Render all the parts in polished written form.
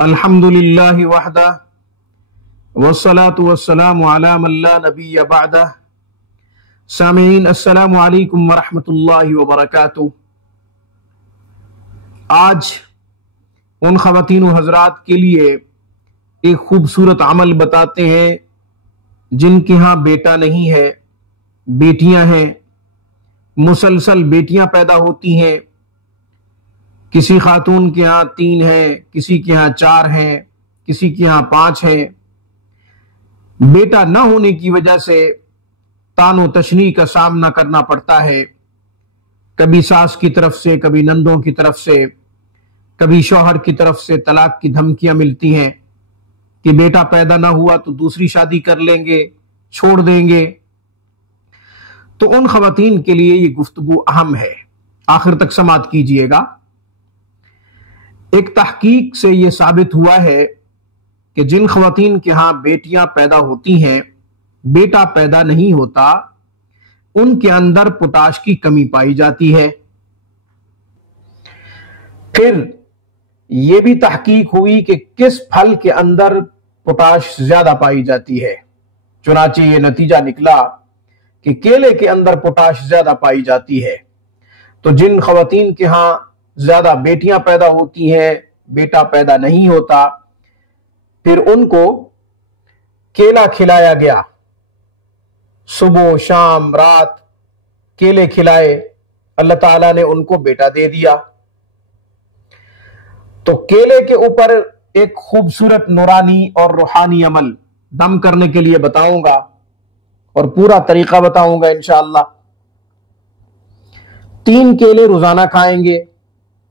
अल्हम्दुलिल्लाहि वहदा वस्सलातु वस्सलामु अला मन ला नबिय्य बअदा। सामीईन अस्सलामु अलैकुम वरहमतुल्लाहि वबरकातुहू। आज उन ख़वातीन व हज़रात के लिए एक खूबसूरत अमल बताते हैं जिनके यहाँ बेटा नहीं है, बेटियां हैं। मुसलसल बेटियां पैदा होती हैं। किसी खातून के यहाँ 3 हैं, किसी के यहाँ 4 हैं, किसी के यहाँ 5 हैं। बेटा न होने की वजह से तानो तशनी का सामना करना पड़ता है, कभी सास की तरफ से, कभी नंदों की तरफ से, कभी शौहर की तरफ से तलाक की धमकियां मिलती हैं कि बेटा पैदा ना हुआ तो दूसरी शादी कर लेंगे, छोड़ देंगे। तो उन ख़वातीन के लिए ये गुफ्तगू अहम है, आखिर तक समाअत कीजिएगा। एक तहकीक से यह साबित हुआ है कि जिन ख़वातीन के यहां बेटियां पैदा होती हैं, बेटा पैदा नहीं होता, उनके अंदर पोटाश की कमी पाई जाती है। फिर यह भी तहकीक हुई कि किस फल के अंदर पोटाश ज्यादा पाई जाती है। चुनाचे ये नतीजा निकला कि केले के अंदर पोटाश ज्यादा पाई जाती है। तो जिन ख़वातीन के यहां ज्यादा बेटियां पैदा होती हैं, बेटा पैदा नहीं होता, फिर उनको केला खिलाया गया। सुबह शाम रात केले खिलाए, अल्लाह ताला ने उनको बेटा दे दिया। तो केले के ऊपर एक खूबसूरत नूरानी और रूहानी अमल दम करने के लिए बताऊंगा और पूरा तरीका बताऊंगा इंशाअल्लाह। 3 केले रोजाना खाएंगे,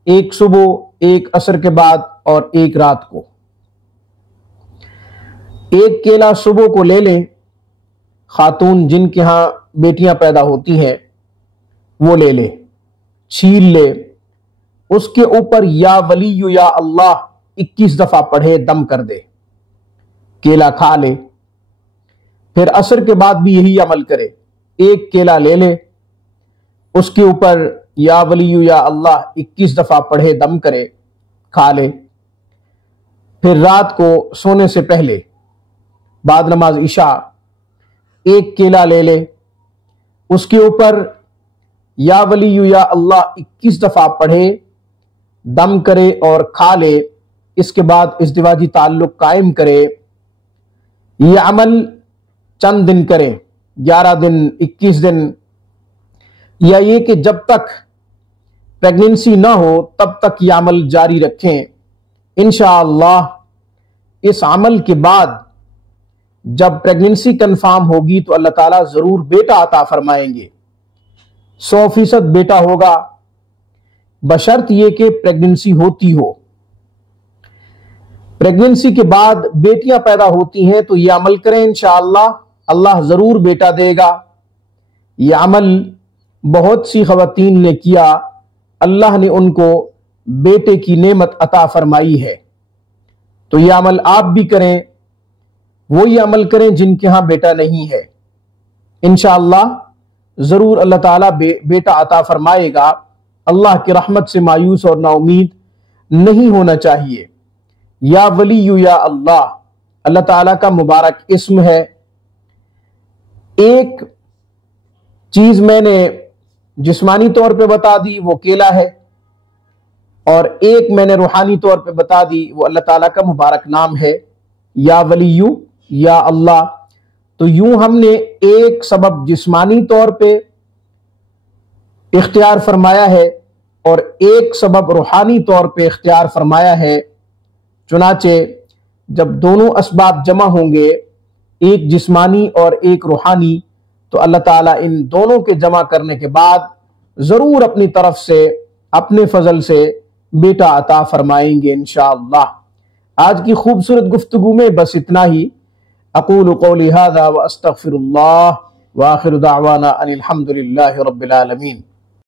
एक सुबह, एक असर के बाद और एक रात को। एक केला सुबह को ले लें, खातून जिनके यहां बेटियां पैदा होती हैं वो ले ले, छील ले, उसके ऊपर या वलीयु या अल्लाह 21 दफा पढ़े, दम कर दे, केला खा ले। फिर असर के बाद भी यही अमल करे, एक केला ले ले, उसके ऊपर या वलीयु या अल्लाह 21 दफा पढ़े, दम करे, खा ले। फिर रात को सोने से पहले बाद नमाज इशा एक केला ले ले, उसके ऊपर या वलीयु या अल्लाह 21 दफा पढ़े, दम करे और खा ले। इसके बाद इज़्दिवाजी ताल्लुक कायम करे। यह अमल चंद दिन करें, 11 दिन, 21 दिन, या ये कि जब तक प्रेगनेंसी ना हो तब तक यह अमल जारी रखें। इंशाअल्लाह इस अमल के बाद जब प्रेगनेंसी कंफर्म होगी तो अल्लाह ताला जरूर बेटा अता फरमाएंगे। 100% बेटा होगा, बशर्त यह कि प्रेगनेंसी होती हो। प्रेगनेंसी के बाद बेटियां पैदा होती हैं तो यह अमल करें, इंशाअल्लाह अल्लाह जरूर बेटा देगा। यह अमल बहुत सी ख़वातीन ने किया, अल्लाह ने उनको बेटे की नेमत अता फरमाई है। तो यह अमल आप भी करें, वो ये अमल करें जिनके यहां बेटा नहीं है। इंशाअल्लाह जरूर अल्लाह ताला बेटा अता फरमाएगा। अल्लाह की रहमत से मायूस और नाउमीद नहीं होना चाहिए। या वलीयु या अल्लाह अल्लाह ताला का मुबारक इस्म है। एक चीज मैंने जिस्मानी तौर पे बता दी, वो केला है, और एक मैंने रूहानी तौर पे बता दी, वो अल्लाह ताला का मुबारक नाम है, या वलीयु या अल्लाह। तो यूं हमने एक सबब जिस्मानी तौर पे इख्तियार फरमाया है और एक सबब रूहानी तौर पे इख्तियार फरमाया है। चुनाचे जब दोनों असबाब जमा होंगे, एक जिस्मानी और एक रूहानी, तो अल्लाह ताला इन दोनों के जमा करने के बाद जरूर अपनी तरफ से, अपने फजल से बेटा अता फरमाएंगे इंशाअल्लाह। आज की खूबसूरत गुफ्तगू में बस इतना ही। अक़ूलु क़ौली हाज़ा व अस्तग़फ़िरुल्लाह व आख़िरु दाअवाना अनिल हम्दुलिल्लाहि रब्बिल आलमीन।